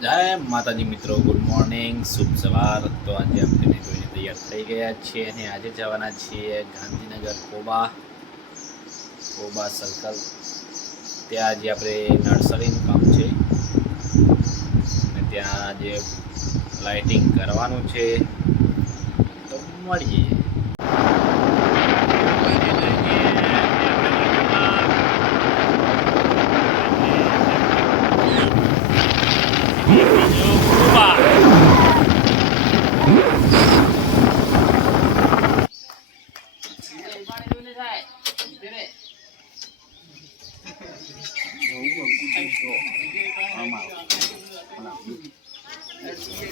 જય માતાજી મિત્રો, ગુડ મોર્નિંગ, શુભ સવાર. તો આજે આપણે ધોઈને તૈયાર થઈ ગયા છીએ અને આજે જવાના છીએ ગાંધીનગર કોબા સર્કલ. ત્યાં આજે આપણે નર્સરીનું કામ છે અને ત્યાં આજે લાઇટિંગ કરવાનું છે. તો મળીએ.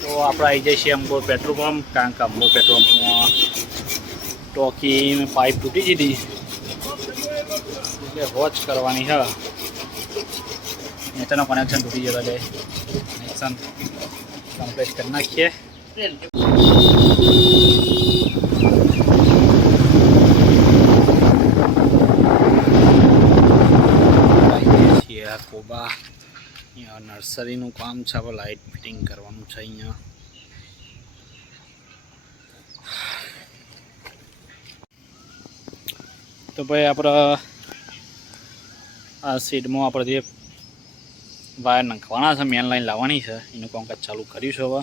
તો આપણે આવી જઈએ છીએ અંબોર પેટ્રોલ પંપ, કારણ કે અંબોર પેટ્રોલ પંપમાં ટોકી પાઇપ તૂટી દીધી એટલે વોચ કરવાની છે. નેતાનો કનેક્શન તૂટી ગયો એટલે કનેક્શન કમ્પ્લીટ કરી નાખીએ. કોબા અહીંયા નર્સરીનું કામ છે. આપણે લાઇટ ફિટિંગ કરવાનું છે અહીંયા. તો ભાઈ આપણે આ સીડમાં આપણે જે વાયર નાખવાના છે, મેન લાઈન લાવવાની છે, એનું કામકાજ ચાલુ કર્યું છે. હવે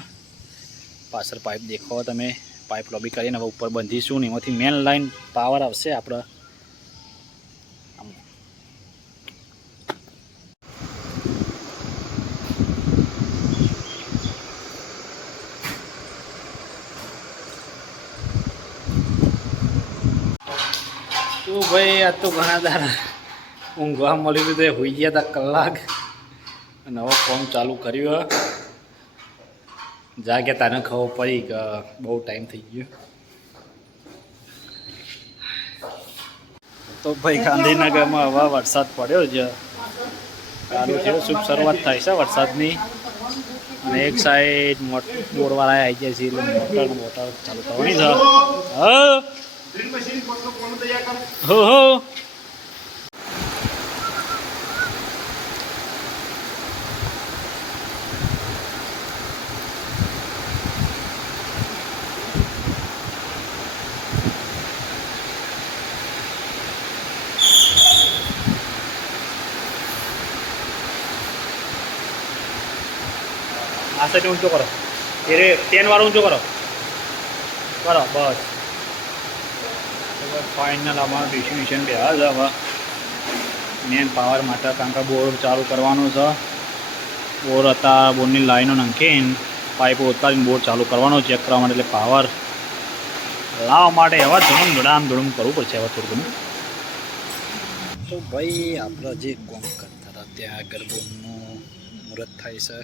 પાછળ પાઇપ દેખાવો તમે, પાઇપ લોબી કરીને હવે ઉપર બંધીશું ને એમાંથી મેન લાઈન પાવર આવશે આપણે. તો ભાઈ આ તો ઘણા દાડા ઊંઘવા મળ્યું હતું, તે હોઈ ગયા હતા કલાક અને હવે ફોન ચાલુ કર્યું. જાગ્યા તને ખબર પડી કે બહુ ટાઈમ થઈ ગયો. તો ભાઈ ગાંધીનગરમાં હવે વરસાદ પડ્યો છે, ચાલુ થયો, શુભ શરૂઆત થાય છે વરસાદની. અને એક સાઈડ બોરવાળા આવી જાય છે એટલે મોટર ચાલુ કરવાની છે. હો હો આ સાઈડ ઊંચો કરો, એ 10 વાળો ઊંચો કરો બસ. ફાઇનલ અમારું ડિસ્ટ્રીબ્યુશન બે છે. હવે મેન પાવર માટે કારણ કે બોર ચાલુ કરવાનું છે. બોર હતા, બોરની લાઈનો નાખીને પાઇપો ઉતારીને બોર ચાલુ કરવાનો, ચેક કરવા માટે. એટલે પાવર લાવવા માટે હવે ધૂમ કરવું પડશે હવે થોડું ઘણું. તો ભાઈ આપણે જે કોમ કરતા હતા ત્યાં આગળ બોરનું મુહૂર્ત થાય છે.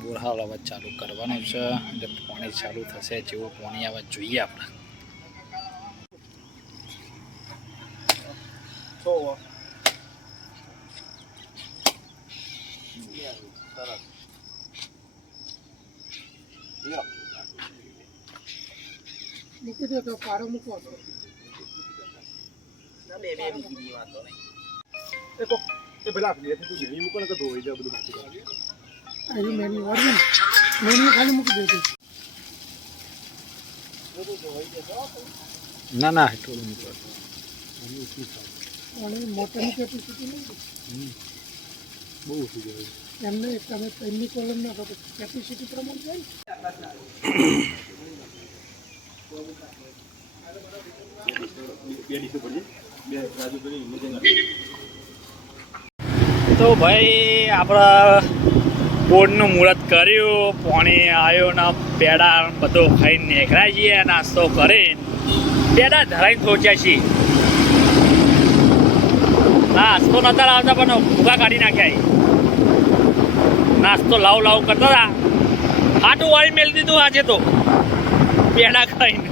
બોર હાલ હવે ચાલુ કરવાનું છે એટલે પાણી ચાલુ થશે. જેવું પાણી આવે જોઈએ આપણે. મૂકી દો તો પારો મૂકો તો ખાલી મૂકી દે. ના ના થોડું મોટરની કેપેસિટી નહીં બહુ ઓછું કહેવાય એમને. તમે એમની કોલમ નાખો તો કેપેસિટી પ્રમાણે જાય ને. તો ભાઈ આપણા બોર્ડનું મુહૂર્ત કર્યું, પાણી આવ્યો ને પેડા બધો ખાઈને નીકળ્યા છીએ. નાસ્તો કરીને પેડા ધરાઈને પહોંચ્યા છીએ. નાસ્તો નતા લાવતા પણ ભૂકા કાઢી નાખ્યા. નાસ્તો લાવ કરતા હતા, આટું વાળી મેળ દીધું આજે તો પેડા ખાઈને.